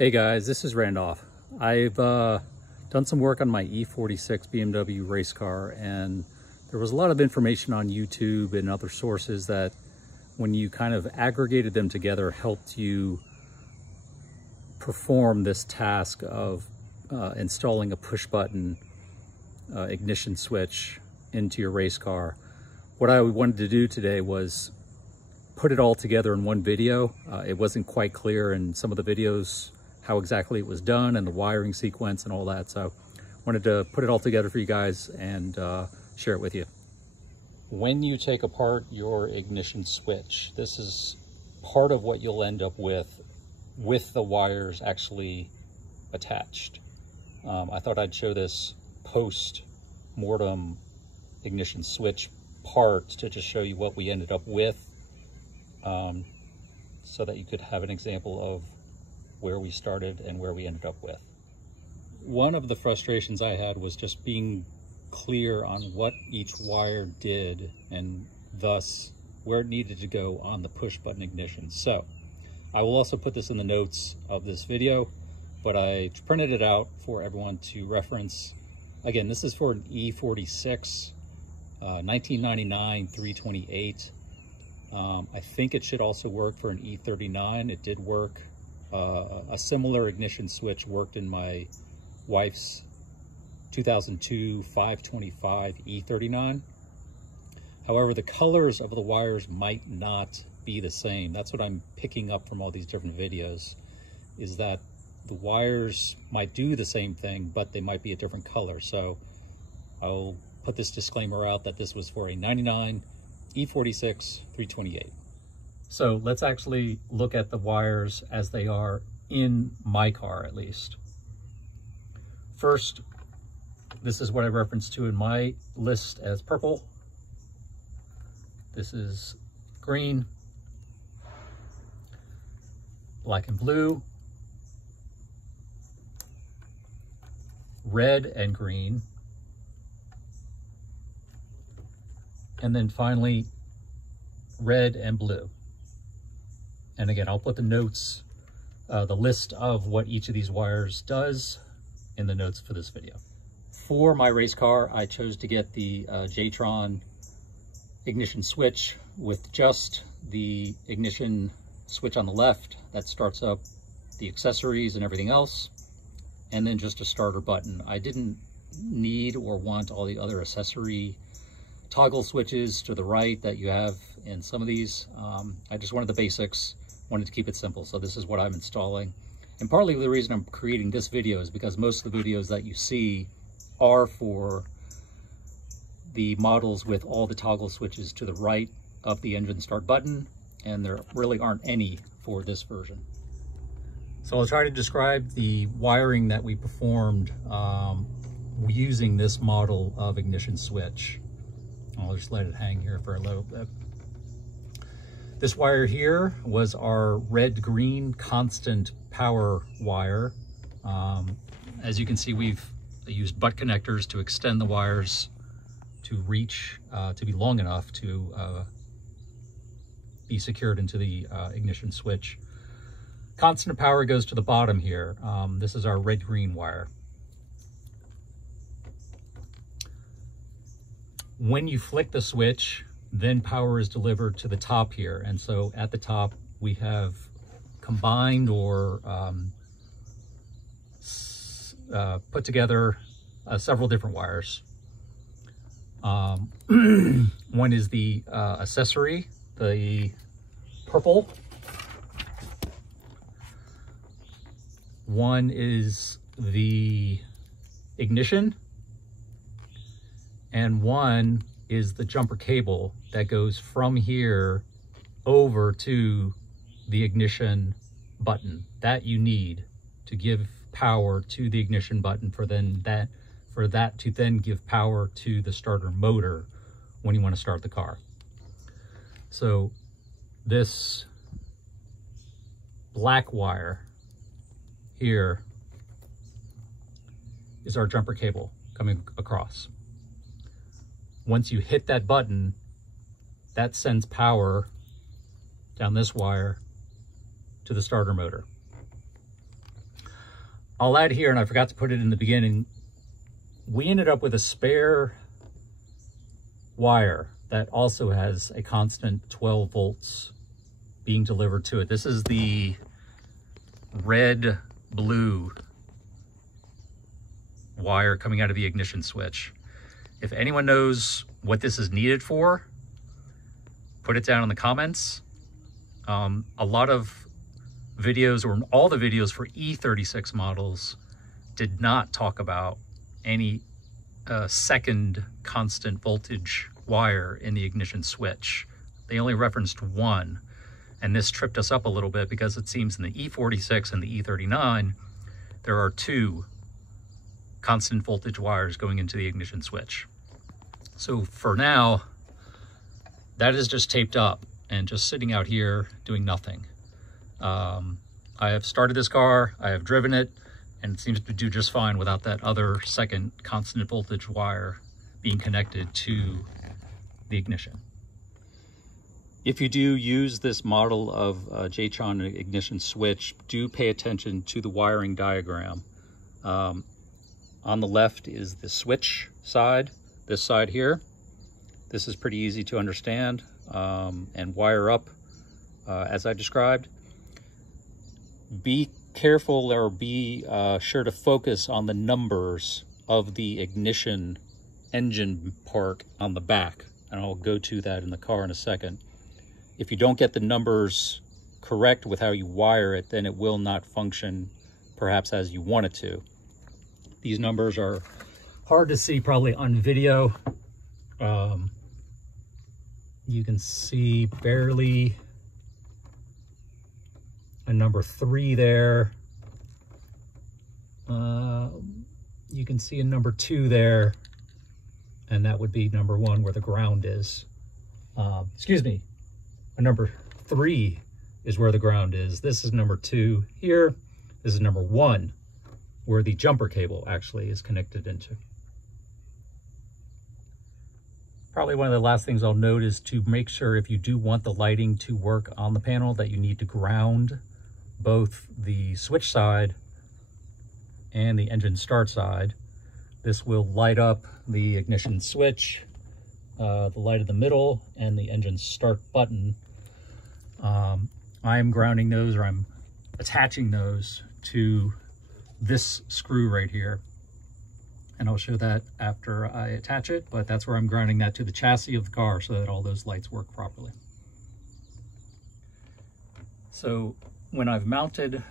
Hey guys, this is Randolph. I've done some work on my E46 BMW race car, and there was a lot of information on YouTube and other sources that, when you kind of aggregated them together, helped you perform this task of installing a push-button ignition switch into your race car. What I wanted to do today was put it all together in one video. It wasn't quite clear in some of the videos how exactly it was done and the wiring sequence and all that. So I wanted to put it all together for you guys and share it with you. When you take apart your ignition switch, this is part of what you'll end up with the wires actually attached. I thought I'd show this post-mortem ignition switch part to just show you what we ended up with, so that you could have an example of where we started and where we ended up with. One of the frustrations I had was just being clear on what each wire did and thus where it needed to go on the push button ignition. So I will also put this in the notes of this video, but I printed it out for everyone to reference. Again, this is for an E46, 1999 328. I think it should also work for an E39. It did work. A similar ignition switch worked in my wife's 2002 525 E39. However, the colors of the wires might not be the same. That's what I'm picking up from all these different videos, is that the wires might do the same thing, but they might be a different color. So I'll put this disclaimer out that this was for a 99 E46 328. So let's actually look at the wires as they are in my car, at least. First, this is what I referenced to in my list as purple. This is green, black and blue, red and green, and then finally red and blue. And again, I'll put the notes, the list of what each of these wires does in the notes for this video. For my race car, I chose to get the JTRON ignition switch with just the ignition switch on the left that starts up the accessories and everything else, and then just a starter button. I didn't need or want all the other accessory toggle switches to the right that you have in some of these. I just wanted the basics, wanted to keep it simple. So this is what I'm installing. And partly the reason I'm creating this video is because most of the videos that you see are for the models with all the toggle switches to the right of the engine start button, and there really aren't any for this version. So I'll try to describe the wiring that we performed using this model of ignition switch. I'll just let it hang here for a little bit. This wire here was our red-green constant power wire. As you can see, we've used butt connectors to extend the wires to reach, to be long enough to be secured into the ignition switch. Constant power goes to the bottom here. This is our red-green wire. When you flick the switch, then power is delivered to the top here. And so at the top, we have combined or put together several different wires. One is the accessory, the purple. One is the ignition. And one is the jumper cable that goes from here over to the ignition button that you need to give power to the ignition button for that to then give power to the starter motor when you want to start the car. So this black wire here is our jumper cable coming across. Once you hit that button, that sends power down this wire to the starter motor. I'll add here, and I forgot to put it in the beginning, we ended up with a spare wire that also has a constant 12 volts being delivered to it. This is the red-blue wire coming out of the ignition switch. If anyone knows what this is needed for, put it down in the comments. A lot of videos, or all the videos for E46 models, did not talk about any second constant voltage wire in the ignition switch. They only referenced one, and this tripped us up a little bit because it seems in the E46 and the E39 there are two constant voltage wires going into the ignition switch. So for now, that is just taped up and just sitting out here doing nothing. I have started this car, I have driven it, and it seems to do just fine without that other second constant voltage wire being connected to the ignition. If you do use this model of JTRON ignition switch, do pay attention to the wiring diagram. On the left is the switch side, this side here. This is pretty easy to understand and wire up as I described. Be careful, or be sure to focus on the numbers of the ignition engine part on the back, and I'll go to that in the car in a second. If you don't get the numbers correct with how you wire it, then it will not function perhaps as you want it to. These numbers are hard to see probably on video. You can see barely a number 3 there. You can see a number 2 there, and that would be number 1 where the ground is. Excuse me, a number 3 is where the ground is. This is number 2 here. This is number 1 where the jumper cable actually is connected into. Probably one of the last things I'll note is to make sure, if you do want the lighting to work on the panel, that you need to ground both the switch side and the engine start side. This will light up the ignition switch, the light in the middle, and the engine start button. I'm grounding those, or I'm attaching those to this screw right here. And I'll show that after I attach it, but that's where I'm grounding that to the chassis of the car so that all those lights work properly. So when I've mounted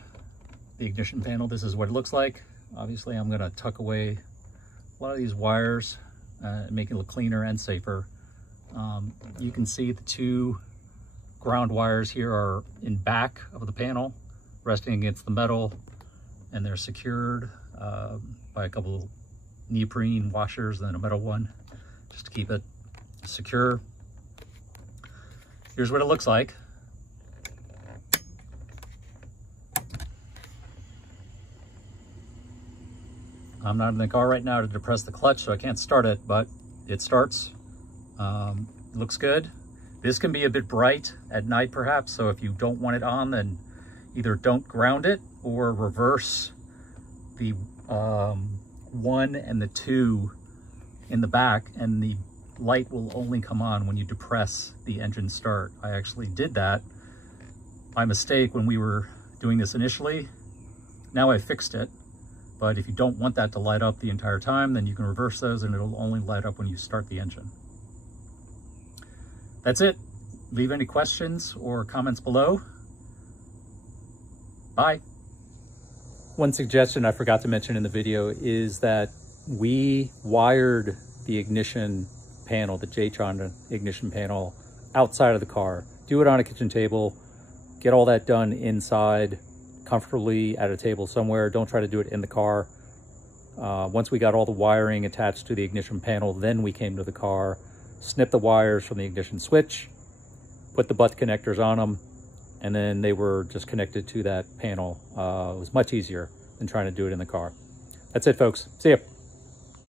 the ignition panel, this is what it looks like. Obviously, I'm gonna tuck away a lot of these wires and make it look cleaner and safer. You can see the 2 ground wires here are in back of the panel, resting against the metal, and they're secured by a couple of neoprene washers and then a metal one, just to keep it secure. Here's what it looks like. I'm not in the car right now to depress the clutch, so I can't start it, but it starts. Looks good. This can be a bit bright at night perhaps, so if you don't want it on, then either don't ground it or reverse the 1 and the 2 in the back, and the light will only come on when you depress the engine start. I actually did that by mistake when we were doing this initially. Now I fixed it, but if you don't want that to light up the entire time, then you can reverse those and it'll only light up when you start the engine. That's it. Leave any questions or comments below. Bye. One suggestion I forgot to mention in the video is that we wired the ignition panel, the JTRON ignition panel, outside of the car. Do it on a kitchen table. Get all that done inside, comfortably at a table somewhere. Don't try to do it in the car. Once we got all the wiring attached to the ignition panel, then we came to the car, snipped the wires from the ignition switch, put the butt connectors on them, and then they were just connected to that panel. It was much easier than trying to do it in the car. That's it, folks. See ya.